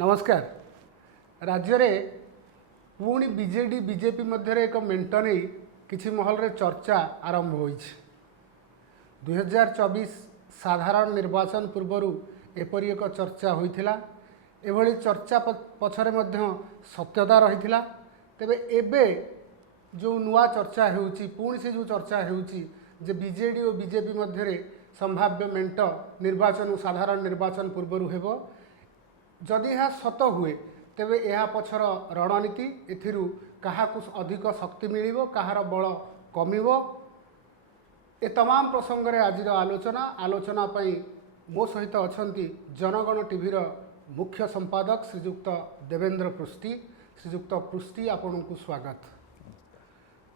नमस्कार। राज्य में पुणी बीजेडी बीजेपी मध्य एक मेंट नहीं किसी महल रे चर्चा आरंभ हो 2024 साधारण निर्वाचन पूर्वर एपरी एक चर्चा होइथिला। एभली चर्चा पछरे मध्य सत्यता रही। तेबे एबे जो नुआ चर्चा होउची पुणी से जो चर्चा होउची जे बीजेडी और बीजेपी मध्य संभाव्य मेंट निर्वाचन साधारण निर्वाचन पूर्वर हेबो। जदि यह सत हुए तेबे यह पछर रणनीति एथिरु काहाकु अधिक शक्ति मिलिबो काहार बल कमिबो ए तमाम प्रसंग रे आज आलोचना पई मो सहित अछंती जनगण टीवी मुख्य संपादक श्रीजुक्त देवेंद्र पृष्टि। श्रीजुक्त पृष्टि आपन को स्वागत।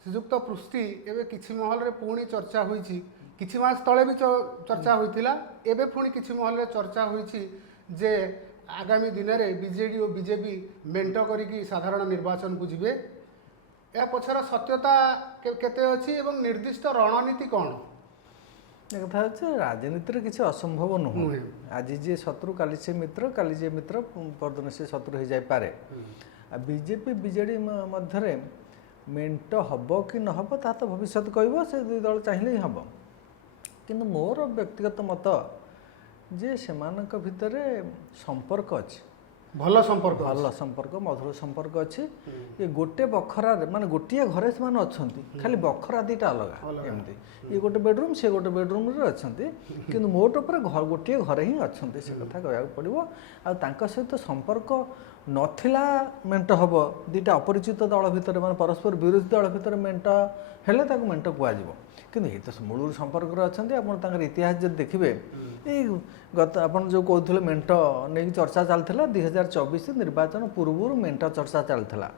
श्रीजुक्त पृष्टि एबे किछि महल रे पुणी चर्चा होईची किछि मास तळे भी चर्चा होईतिला। एबे पुणी किछि महल रे चर्चा होईची जे आगामी दिन में बीजेडी और बीजेपी मेंट करिकी साधारण निर्वाचन को जीवे। या पछर सत्यता केते अछि एवं निर्दिष्ट रणनीति कौन? कथा हे राजनीति किसी असंभव नुह। आज जे शत्रु काली से मित्र काली जे मित्र परदिन से शत्रु हो जाए। बीजेपी बीजेडी मध्य मेंट हम कि न हम ता तो भविष्य कह से दुई दल चाहिए हम। किंतु मोर व्यक्तिगत मत जे सेमानक भितरे संपर्क अच्छी भल संपर्क मधुर संपर्क अच्छी। ये गोटे बखरा माने गोटे घरे से अच्छा खाली बखरा दीटा अलग एमती ये गोटे बेडरूम से गोटे बेडरूम रे अच्छा किंतु मोट पर गोटे घरे ही अच्छा से कथा कहूँ पड़ो। आ सहित संपर्क नथिला मेंट हम दीटा अपरिचित दल भितर माने परस्पर विरोधी दल भितर मेंट हेले ताको मेंट कुआजिबो। किंतु ये तो मूल संपर्क अच्छा आप इतिहास जब देखिए ये गत आप जो कहते मेंट नहीं चर्चा चलता 2024 निर्वाचन पूर्व मेंट चर्चा चलता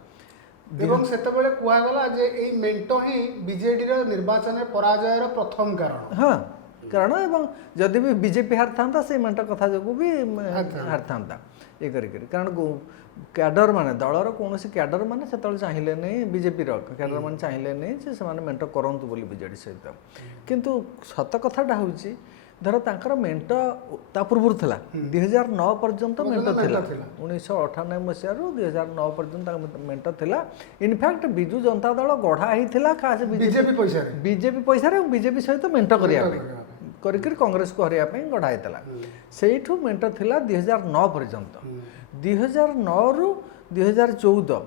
एवं सेतबेले कुआगला जे एई मेंट ही बीजेडी रो निर्वाचन पराजयर प्रथम कारण। हाँ कारण एवं जदि भी बीजेपी हार था से मेंट कथा जो भी हार था ये कारण कैडर माने दलर कौन कैडर माने से चाहिए नहीं बीजेपी कैडर माने चाहिए नहीं से मेंट करंतु बोली बीजेडी सहित। किंतु सत कथाटा हूँ धर तांकर मेंट ता पूर्व था 2009 पर्यंत मेंट थिला 1998 मसीह 2009 पर्यंत मेंट थिला। इनफैक्ट बिजु जनता दल गढ़ा ही खास बीजेपी पैसा बीजेपी सहित मेंट करके कांग्रेस को हरिया गढ़ा होता से मेंट थिला 2009 पर्यंत। 2009 रु 2014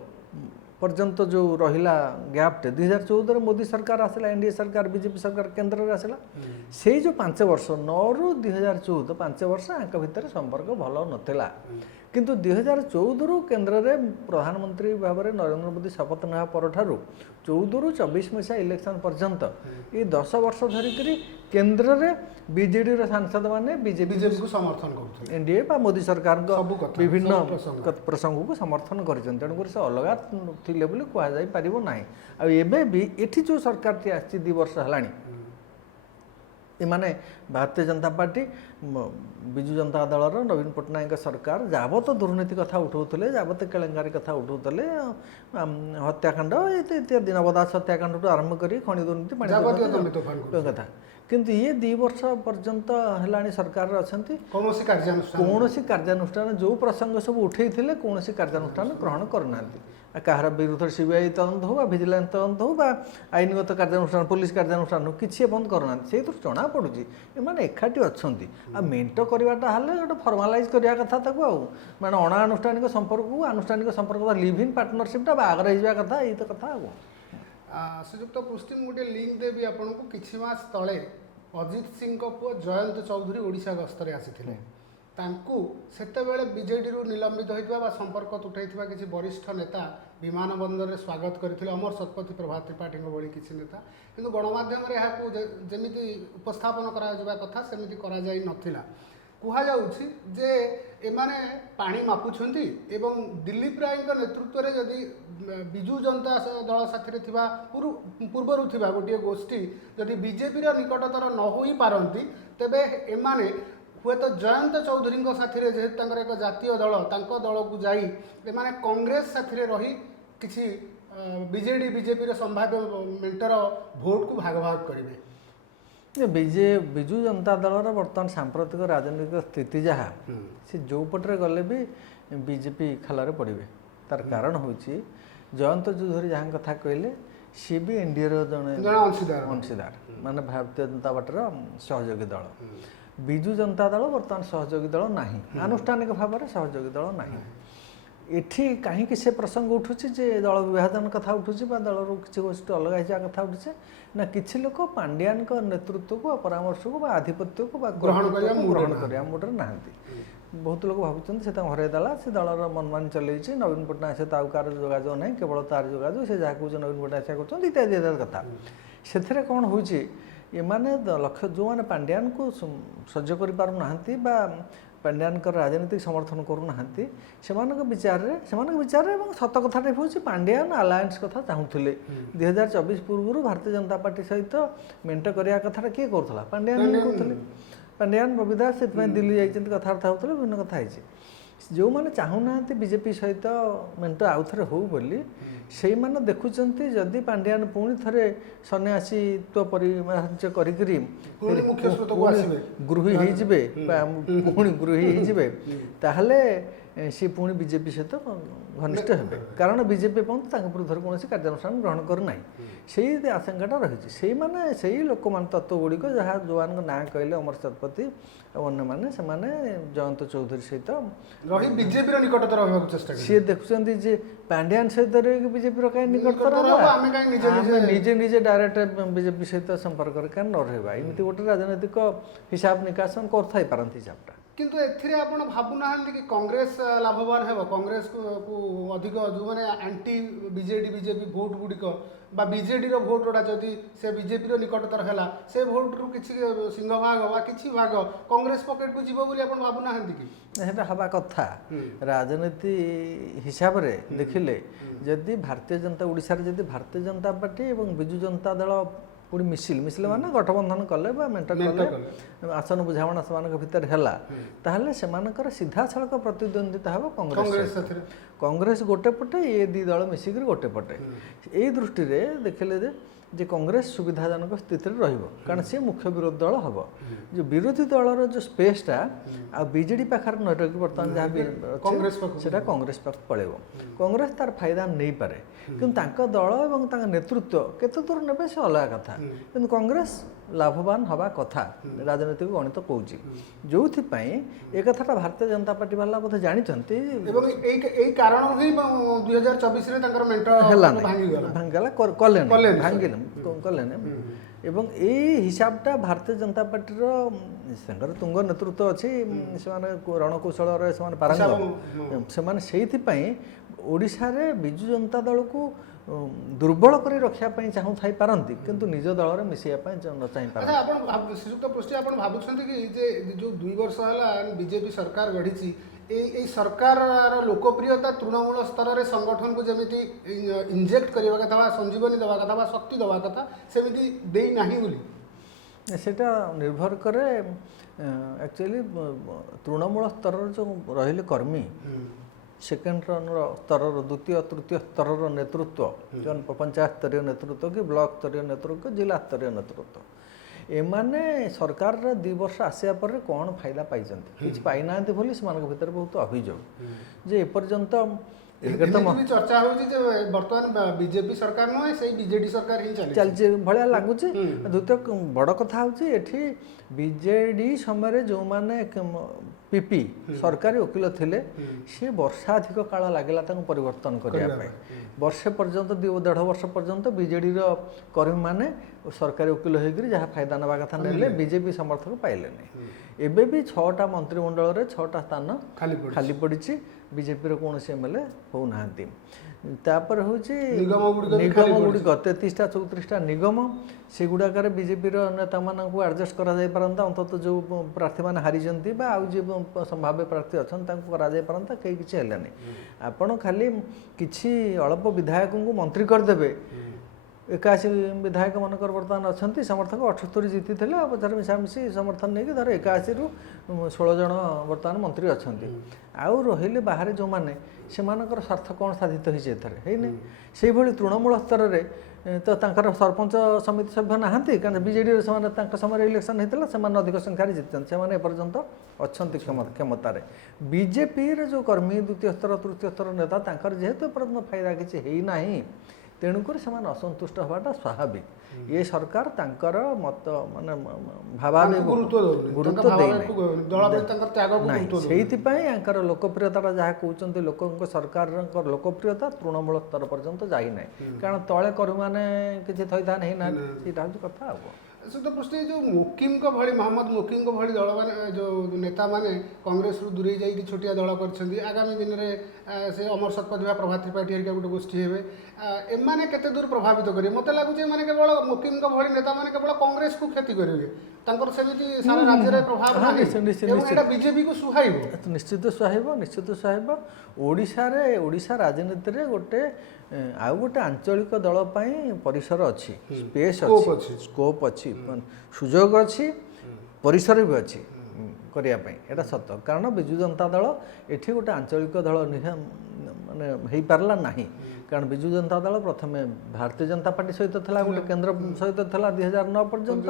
पर्यंत जो रहिला गैपटे 2014 मोदी सरकार आसला एनडीए सरकार बीजेपी सरकार केंद्र में आसला से जो 5 वर्ष 9 रु 2014 5 वर्ष आंक भितर संपर्क भल नथिला। किंतु 2014 रु केंद्र में प्रधानमंत्री भाव में नरेंद्र मोदी शपथ नेहा पर 14 रु 24 मसीहा इलेक्शन पर्यंत ये 10 वर्ष धरिकी केंद्र में बीजेडी सांसद मैंने बीजेपी को समर्थन करते एनडीए मोदी सरकार विभिन्न प्रसंग को समर्थन कर तेणुक से अलग थे बोली कहुपर ना। आबे भी ये जो सरकार टी आसी 2 वर्ष है इमाने भारतीय जनता पार्टी विजु जनता दलर नवीन पट्टनायक सरकार जाबत दुर्नीति कथा उठाऊले जाबत केलेंगारी कथा उठाऊले हत्याकांड इत्यादि नवदास हत्याकांड आरंभ कर खनि दुर्नीति कथा किंतु ये 2 वर्ष पर्यंत है सरकार अच्छा कौन कार्यानुष्ठान जो प्रसंग सब उठे कौन कार्यानुष्ठान ग्रहण करना कहार विरुद्ध सीबीआई तदंत हो विजिलेंस तदंत हो आईनगत कार्यानुष्ठान पुलिस कार्यानुष्ठान हो किसी बंद करना से जना पड़ी एमाने एकाठी अच्छा आ मेंट करवाटा गोटे फर्मालाइज करवा कथा माने अणानुष्ठानिक संपर्क को आनुष्ठानिक संपर्क लिव इन पार्टनरशिपटा बागर हो कथा ये तो कथा श्रीजुक्त पृष्टि गोटे लिंक देवी आपन को किछि मास तले अजित सिंह को पुओ जयंत चौधरी ओडिशा गस्तरे आसीथिले तांकू सेतेबेले बीजेडी रु निलंबित होइतबा संपर्क तुटाइतबा किछि वरिष्ठ नेता विमान बंदर रे स्वागत करथिले अमर शतपथी प्रभात त्रिपाठी को बड़ी किछि नेता किंतु गणमाध्यम रे याकू जेमिति उपस्थापन करा जबा कथा सेमिति करा जाई नथिला। कुहा जाउछि जे एमाने पानी मापुछंती एवं दिलीप राय नेतृत्व में जदि विजु जनता दल साथी थिबा पूर्वर थिबा गोटे गोष्ठी जदि बीजेपी निकटतर न होई पारंती तेबे एमाने हुए तो जयंत चौधरी साथी जेहेतु एक जातीय दल दल को जाई एमाने कांग्रेस साथी रही किसी बीजेडी बीजेपी संभाव्य मेंटर भोट को भाग भाग करेंगे। विजु जनता दलर बर्तमान सांप्रतिक राजनीतिक स्थिति जहाँ सी जो पटे गले भी बीजेपी खालारे पड़े तार कारण हूँ जयंत चौधरी जहाँ कथा कहले सी भी एनडीए जड़े अंशीदार माने भारतीय जनता पार्टी सहयोगी दल विजु जनता दल बर्तमान सहयोगी दल ना आनुष्ठानिक भाव में सहयोगी दल ना एठी कहीं से प्रसंग उठुची जे दल विभाजन कथा उठुची दल किसी गोष्ठी अलग हिसाब कथा उठुचे ना किसी लोक पांड्यान नेतृत्व को परामर्श को आधिपत्य को ग्रहण करने मुडे ना बहुत लोग भावुं से हरईदेला से दलर मनमानी चलई नवीन पट्टनायक से कार जोगाजोग ना केवल तार जोगाजोग से जहाँ कहे नवीन पट्टनायक से कर इत्यादि इत्यादि कथा से कौन हो लक्ष्य जो मैंने पांड्यान को सह्य कर पांड्यान राजनीतिक समर्थन करूना से विचार में सत कथा हूँ पांड्यान आलायंस कथा चाहूले 2024 पूर्व भारतीय जनता पार्टी सहित मेंट करने कथा किए करूला पांड्यान करूले पांड्यान बबीदास से दिल्ली जाइए कथबार्ता होते विभिन्न कथा जो मैंने चाहूना बीजेपी सहित मेंट आउ थे हो बोली से मैंने देखुं जदि पांड्यान पुणी थे सन्यासीत्व परिमार्ज कर गृही होइजिबे पुणी गृही होइजिबे ताहले सी पुणी बीजेपी सहित घनिष्ठ हेबे कारण बीजेपी पर्यंत विरुद्ध कौन कार्यानुष्ठान ग्रहण करना से आशंकाटा रही से लोक मान तत्व गुड़िक जहाँ जो ना कहले अमर शतपथी अन्य मैंने से जयंत चौधरी सहित बीजेपी निकटतर चेष्टा सी देखुं जे पांड्यान सहित बीजेपी कहीं निकटतर निजे निजे डायरेक्ट बीजेपी सहित संपर्क क्या न रहा एमती गोटे राजनैतिक हिसाब निकासन कर हिसाबटा किंतु एथिरे आपण भाबुना कि कांग्रेस लाभवान है कांग्रेस को अधिक जो मैंने आंटी बीजेपी भोट गुड़िक बा बीजेडी रो भोट गुड़ा जदि से बीजेपी रो निकटतर है से भोट रु किछि सिंह भाग बा किछि भाग कांग्रेस पॉकेट को जीव बोली आपण भाबुना कि हेटा हवा कथा राजनीति हिसाब रे देखिले जदि भारतीय जनता ओडिसा रे जदि भारतीय जनता पार्टी एवं बिजु जनता दल पूरी मिसिल माने गठबंधन कले मेंट कले आसन बुझाणा से भितर है ताहले सेमानकर सीधा सड़क प्रतिद्वंदिता हे कांग्रेस गोटे पटे ये दी दल मिसिक गोटे पटे यही दृष्टि देखिले जे कांग्रेस सुविधाजनक स्थिति कारण सी मुख्य विरोधी दल हम जो विरोधी दलर जो स्पेसटा आ बीजेडी पाखे न रही बर्तमान जहाँ कांग्रेस पाख पड़ेब कांग्रेस तार फायदा नहीं पारे कि दल और नेतृत्व केते दूर ने से अलग कथा कि कांग्रेस लाभवान हवा कथा राजनीतिक गणित कौन जो एक कथाटा भारतीय जनता पार्टी वाला बोधे जानते कारण ही 2024 कले एवं यही हिसाबटा भारतीय जनता पार्टी तुंग नेतृत्व अच्छी से रणकौशल से पारंगत से ओडिशा रे बिजु जनता दल को दुर्बल कर रखापी चाहू थी पारती किंतु निज दल में मिसाइवाई न चाहिए श्रीयुक्त पृष्टि आप भावुं कि जो 2 वर्ष है बीजेपी सरकार गढ़ी এই सरकार लोकप्रियता तृणमूल स्तर में संगठन को जमी इंजेक्ट करने कथा संजीवनी देवा कथा शक्ति देवा कथा सेमती देना बोली सेटा निर्भर करे एक्चुअली तृणमूल स्तर जो रहिले कर्मी सेकेंड स्तर द्वितीय तृतीय स्तर नेतृत्व जो पंचायत स्तरीय नेतृत्व कि ब्लॉक स्तरीय नेतृत्व जिला स्तरीय नेतृत्व एमाने सरकार 2 वर्ष आसिया पर कौन फायदा पाई किसी पाई ना बोली से भीतर बहुत अभियोग जे एपर्यंत चर्चा बर्तमान बीजेपी सरकार नुहे से बीजेडी सरकार ही चलती भाया लगुच द्वितीय बड़ कथा हूँ बीजेडी समय जो मैंने पीपी सरकारी वकिल थे सी वर्षाधिक काल लगे परिवर्तन करने वर्षे पर्यंत 1.5 वर्ष पर्यंत बीजेडी कर्मी मैंने सरकारी वकिल होकर जहाँ फायदा नवा कथा ने बीजेपी समर्थक पाइले एबे भी 6टा मंत्रिमंडल रे 6टा स्थान खाली पड़ी बीजेपी कौन एमएलए होना तापर हूँ निगम गुड़िक 33टा 34टा निगम से गुड़ाक बीजेपी नेता मान एडजस्ट करता अंतत जो प्रार्थी मैंने हारी आउ संभाव्य प्रार्थी अच्छा कहीं किसी है आपड़ खाली किसी अल्प विधायक को मंत्री करदे 81 विधायक मनकर बर्तमान अच्छा समर्थक 78 जीति थे पचार मिशामिशी समर्थन नहीं धर 81 रु 16 जन बर्तमान मंत्री अच्छा आउ रहिले बाहर जो मैंने से स्वार्थ कौन साधित होती है से भली तृणमूल स्तर में तो तांकर सरपंच समिति सभ्य नहांती कारण बीजेडी समय इलेक्शन होता से अधिक संख्यार जीति से एपर्यंत अच्छा क्षमतार बीजेपी जो कर्मी द्वितीय स्तर तृतीय स्तर नेता तांकर जेहेतु एपर्यंत फायदा किसी ना तेणुक असंतुष्ट हवाटा स्वाभाविक ये सरकार तांकर मत माने भावावेग गुरुत्व देना लोकप्रियता जहाँ कहते लोक सरकार लोकप्रियता तृणमूल स्तर पर्यंत जाई ना कारण तले कर्मी मैंने किसी थैथान होना कथा तो पृष्ठ जो मोकिम को भली मोहम्मद मोकिम को भली दल मैंने जो नेता माने कांग्रेस रु दूरे जाइए छोटिया दल कर आगामी दिन में से अमर शतपथ प्रभात त्रिपाठी हरिका गोटे गोष्ठी हे एमाने केते दूर प्रभावित करेंगे मत लगुच माने केवल मोकिम को भली नेता माने केवल कांग्रेस को क्षति करेंगे सेमती सारा राज्य में प्रभाव बीजेपी को सुहाइब निश्चित सुहाइब ओडिशा राजनीति रे गोटे आउ गोटे आंचलिक दल परिसर अच्छी स्पेस अच्छी स्कोप अच्छी सुजोग अच्छी परिसर भी अच्छी करने एटा सत कारण विजु जनता दल एठी गोटे आंचलिक दल माने हो पारला नहीं कारण विजु जनता दल प्रथम भारतीय जनता पार्टी सहित था गोटे केन्द्र सहित था 2009 पर्यंत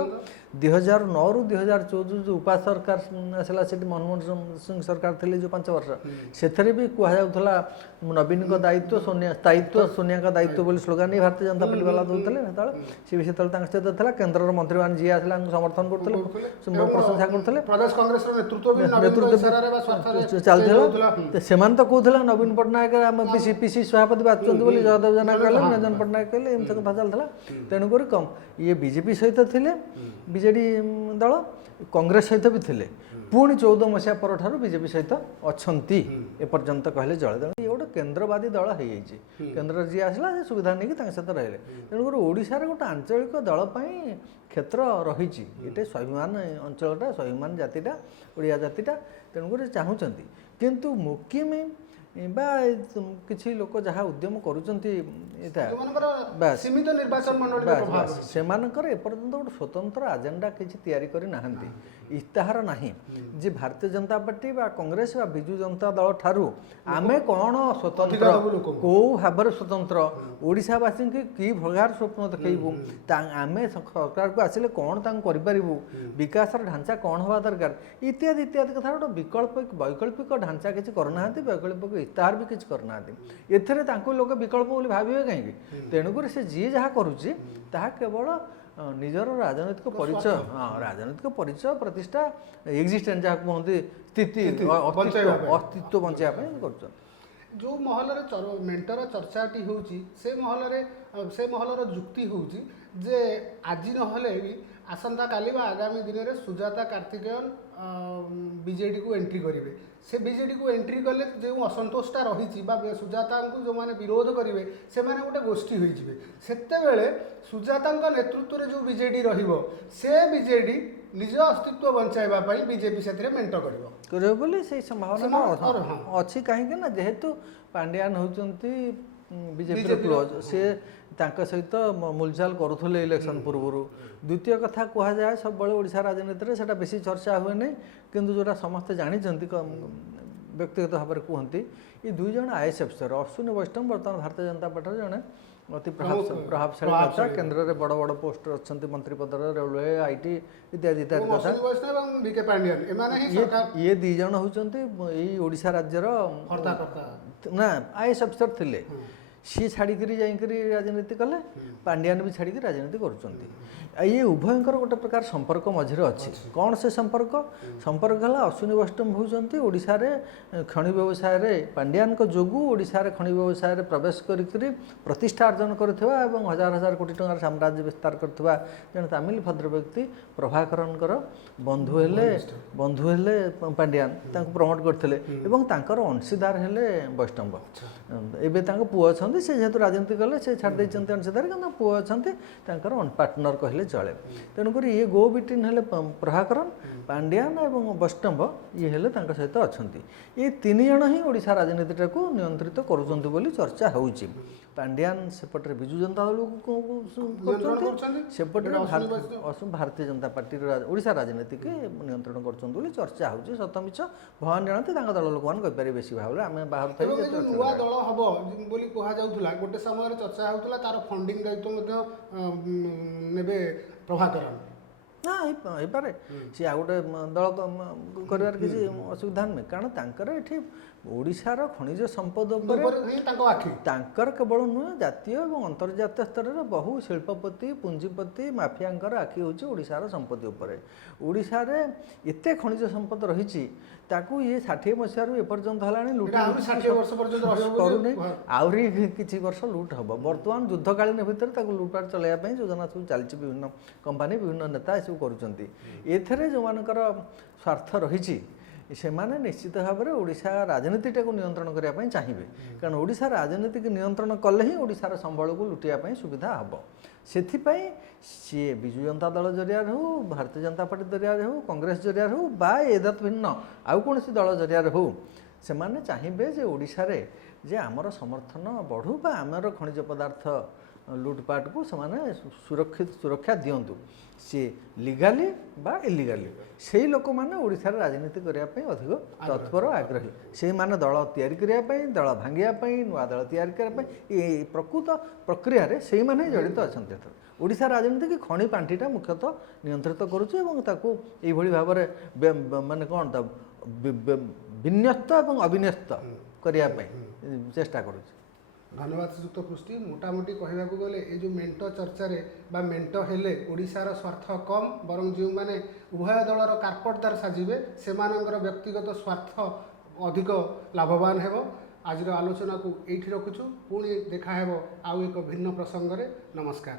2009 रु 2014 जो उपा सरकार आसला से मनमोहन सिंह सरकार थे जो 5 वर्ष से भी कहला नवीन का दायित्व सोनिया स्थायित्व सोनिया का दायित्व बोली स्लोगान ही भारतीय जनता पार्टी वाला दूसरे सी भी से सहित था केन्द्र मंत्री मैंने जी आसला समर्थन करते प्रशंसा करते चलता से तो कहते नवीन पट्टनायक आम पीसी सभापति बाचुंत बोली जयदेव जेना कहले निरंजन पट्टनायक कहले एमती कथा चलता तेणुक कम ये बीजेपी सहित थे बीजेडी दल कांग्रेस सहित भी थे पुणी 14 मसीहा पर बीजेपी सहित अच्छा एपर्यंत कहले जले ये गोटे केन्द्रवादी दल हो केन्द्र जी आसला सुविधा नहीं सहित रही तेणुक ओडिशार गोटे आंचलिक दल क्षेत्र रही ये स्वाभिमान अंचलटा स्वाभिमान जातिटा ओडिया जातिटा तेणुक चाहूँगी किंतु मुकिम बा किसी लोक जहाँ उद्यम करुँचे सीमित निर्वाचन मंडल से एपर्यंत गोटे स्वतंत्र एजेंडा किसी तैयारी करना इस्ताहार नहीं जे भारतीय जनता पार्टी बा कांग्रेस बा विजु जनता दल ठारू आमे कौन स्वतंत्र कौ भाव स्वतंत्र ओडिशावासी की भगार स्वप्न देखू आमे सरकार को आसिले कौन करूँ विकास ढांचा कौन हवा दरकार इत्यादि इत्यादि कथा गोटे वैकल्पिक ढांचा किसी करना वैकल्पिक इस्ताहार भी किसी करना एथे लोक विकल्प बोली भावे कहीं तेणुक से जी जहाँ करुच्ची केवल निजर राजनैतिक परिचय हाँ राजनैतिक परिचय प्रतिष्ठा एक्जिस्टेंस जहाँ कहते स्थिति अस्तित्व बचाई कर जो महल मेंटर चर्चाटी होची से महलर जुक्ति होची जे आज नहले भी आसंता काली आगामी दिन में सुजाता कार्तिकेयन बीजेडी को एंट्री करेंगे से बीजेडी को एंट्री कले जो असंतोषटा रही सुजाता को जो मैंने विरोध करेंगे से मैंने गोटे गोष्ठी होते सुजाता नेतृत्व में जो बीजेडी से बीजेडी निज अस्तित्व बचाइवाई बीजेपी से मेंट कर संभावना अच्छी कहीं जेहेतु पांड्यान होती बीजेपी क्लोज से सहित मूलचाल करुले इलेक्शन पूर्व द्वितीय कथा कहुए सब ओडिशा राजनीति से बेसी चर्चा हुए नहीं किंतु जोरा समस्ते जानी व्यक्तिगत भाव में कहते ये दुई जन आईएएस अफिसर अश्विनी वैष्णव बर्तमान भारतीय जनता पार्टी जड़े अति प्रभावशाली नेता केन्द्र में बड़ बड़ पोस्ट अच्छा मंत्री पद रेलवे आईटी इत्यादि इत्यादि कथा ये दी जन होती ओडिशा राज्यर ना आईएएस अफिसर थे सी छाड़ी राजनीति कले पांड्यान भी छाड़ी राजनीति कर ये उभयंकर गोटे प्रकार संपर्क मझे अच्छी कौन से संपर्क है अश्विनी वैष्णव होती ओडिशा रे खनि व्यवसाय रे पांड्यान जोगु ओडिशा रे खनि व्यवसाय रे प्रवेश करी प्रतिष्ठा अर्जन करथिबा एवं हजार हजार कोटी टंकार साम्राज्य विस्तार करथिबा जन तमिल भद्र व्यक्ति प्रभाकरनकर बंधु हेले पांड्यान तांको प्रमोट करथिले एवं तांकर अंशीदार हेले वैष्णव एबे तांको पुଅ अछंती से जेहेतु राजनीति कले से छाड़ दैछंती अंशीदार किंतु पुଅ अछंती तांकर पार्टनर कहले चले तेणुक ये गो बिटिन हेले प्रभाकरन ପାଣ୍ଡିଆନ ଏବଂ ବୈଷ୍ଣବ ଇଏ ହେଲେ ତାଙ୍କ ସହିତ ଅଛନ୍ତି। ଏ ତିନି ଜଣ ହିଁ ଓଡ଼ିଶା ରାଜନୀତିଟାକୁ ନିୟନ୍ତ୍ରିତ କରୁଛନ୍ତି ବୋଲି ଚର୍ଚ୍ଚା ହେଉଛି। ପାଣ୍ଡିଆନ ସେପଟରେ ବିଜୁ ଜନତା ଦଳକୁ କରୁଛନ୍ତି, ସେପଟରେ ଭାରତୀୟ ଜନତା ପାର୍ଟିର ଓଡ଼ିଶା ରାଜନୀତିକି ନିୟନ୍ତ୍ରଣ କରୁଛନ୍ତି ବୋଲି ଚର୍ଚ୍ଚା ହେଉଛି। ସତ ମିଛ ଭଗବାନ ଜାଣନ୍ତି, ତାଙ୍କ ଦଳ ଲୋକମାନେ କହିପାରିବେ ବେଶୀ ଭାବରେ। ଆମେ ବାହାରୁ ଥାଇ ନୂଆ ଦଳ ହବ ବୋଲି କୁହାଯାଉଥିଲା, ଗୋଟେ ସମୟରେ ଚର୍ଚ୍ଚା ହେଉଥିଲା ତାର ଫଣ୍ଡିଂ ଦାୟିତ୍ୱ ମଧ୍ୟ ନେବେ ପ୍ରଭାକରନ୍। ନା ହେଇପାରେ, ସିଏ ଆଉ ଗୋଟେ ଦଳ କରିବାର କିଛି ଅସୁବିଧା ନୁହେଁ, କାରଣ ତାଙ୍କର ଏଠି ଓଡ଼ିଶାର ଖଣିଜ ସମ୍ପଦ ଉପରେ ତାଙ୍କର କେବଳ ନୁହେଁ, ଜାତୀୟ ଏବଂ ଅନ୍ତର୍ଜାତୀୟ ସ୍ତରରେ ବହୁ ଶିଳ୍ପପତି ପୁଞ୍ଜିପତି ମାଫିଆଙ୍କର ଆଖି ହେଉଛି ଓଡ଼ିଶାର ସମ୍ପତ୍ତି ଉପରେ। ଓଡ଼ିଶାରେ ଏତେ ଖଣିଜ ସମ୍ପଦ ରହିଛି, ତାକୁ ଇଏ 60 ମସିହାରୁ ଏପର୍ଯ୍ୟନ୍ତ ହେଲାଣି ଲୁଟ କରୁନି, ଆହୁରି କିଛି ବର୍ଷ ଲୁଟ୍ ହେବ। ବର୍ତ୍ତମାନ ଯୁଦ୍ଧକାଳୀନ ଭିତରେ ତାକୁ ଲୁଟପାଟ ଚଳାଇବା ପାଇଁ ଯୋଜନା ସବୁ ଚାଲିଛି, ବିଭିନ୍ନ କମ୍ପାନୀ ବିଭିନ୍ନ ନେତା ଏସବୁ କରୁଛନ୍ତି। ଏଥିରେ ଯେଉଁମାନଙ୍କର ସ୍ୱାର୍ଥ ରହିଛି ସେମାନେ ନିଶ୍ଚିତ ଭାବରେ ଓଡ଼ିଶା ରାଜନୀତିଟାକୁ ନିୟନ୍ତ୍ରଣ କରିବା ପାଇଁ ଚାହିଁବେ, କାରଣ ଓଡ଼ିଶା ରାଜନୀତିକୁ ନିୟନ୍ତ୍ରଣ କଲେ ହିଁ ଓଡ଼ିଶାର ସମ୍ବଳକୁ ଲୁଟିବା ପାଇଁ ସୁବିଧା ହେବ। ସେଥିପାଇଁ ସିଏ ବିଜୁ ଜନତା ଦଳ ଜରିଆରେ ହେଉ, ଭାରତୀୟ ଜନତା ପାର୍ଟି ଜରିଆରେ ହେଉ, କଂଗ୍ରେସ ଜରିଆରେ ହେଉ ବା ଏତଦ୍ ଭିନ୍ନ ଆଉ କୌଣସି ଦଳ ଜରିଆରେ ହେଉ, ସେମାନେ ଚାହିଁବେ ଯେ ଓଡ଼ିଶାରେ ଯେ ଆମର ସମର୍ଥନ ବଢ଼ୁ ବା ଆମର ଖଣିଜ ପଦାର୍ଥ ଲୁଟପାଟକୁ ସେମାନେ ସୁରକ୍ଷା ଦିଅନ୍ତୁ, ସିଏ ଲିଗାଲି ବା ଇଲିଗାଲି। ସେଇ ଲୋକମାନେ ଓଡ଼ିଶାରେ ରାଜନୀତି କରିବା ପାଇଁ ଅଧିକ ତତ୍ପର ଆଗ୍ରହୀ। ସେଇମାନେ ଦଳ ତିଆରି କରିବା ପାଇଁ, ଦଳ ଭାଙ୍ଗିବା ପାଇଁ, ନୂଆ ଦଳ ତିଆରି କରିବା ପାଇଁ, ଏଇ ପ୍ରକୃତ ପ୍ରକ୍ରିୟାରେ ସେଇମାନେ ହିଁ ଜଡ଼ିତ ଅଛନ୍ତି। ଏଥର ଓଡ଼ିଶା ରାଜନୀତିକି ଖଣି ପାଣ୍ଠିଟା ମୁଖ୍ୟତଃ ନିୟନ୍ତ୍ରିତ କରୁଛି ଏବଂ ତାକୁ ଏଇଭଳି ଭାବରେ ମାନେ କ'ଣ ବିନ୍ୟସ୍ତ ଏବଂ ଅବିନ୍ୟସ୍ତ କରିବା ପାଇଁ ଚେଷ୍ଟା କରୁଛି। ଧନ୍ୟବାଦ ଶ୍ରୀଯୁକ୍ତ ପୃଷ୍ଟି। ମୋଟାମୋଟି କହିବାକୁ ଗଲେ ଏ ଯେଉଁ ମେଣ୍ଟ ଚର୍ଚ୍ଚାରେ ବା ମେଣ୍ଟ ହେଲେ ଓଡ଼ିଶାର ସ୍ୱାର୍ଥ କମ୍, ବରଂ ଯେଉଁମାନେ ଉଭୟ ଦଳର କାର୍ପଟଦାର ସାଜିବେ ସେମାନଙ୍କର ବ୍ୟକ୍ତିଗତ ସ୍ୱାର୍ଥ ଅଧିକ ଲାଭବାନ ହେବ। ଆଜିର ଆଲୋଚନାକୁ ଏଇଠି ରଖୁଛୁ, ପୁଣି ଦେଖା ହେବ ଆଉ ଏକ ଭିନ୍ନ ପ୍ରସଙ୍ଗରେ। ନମସ୍କାର।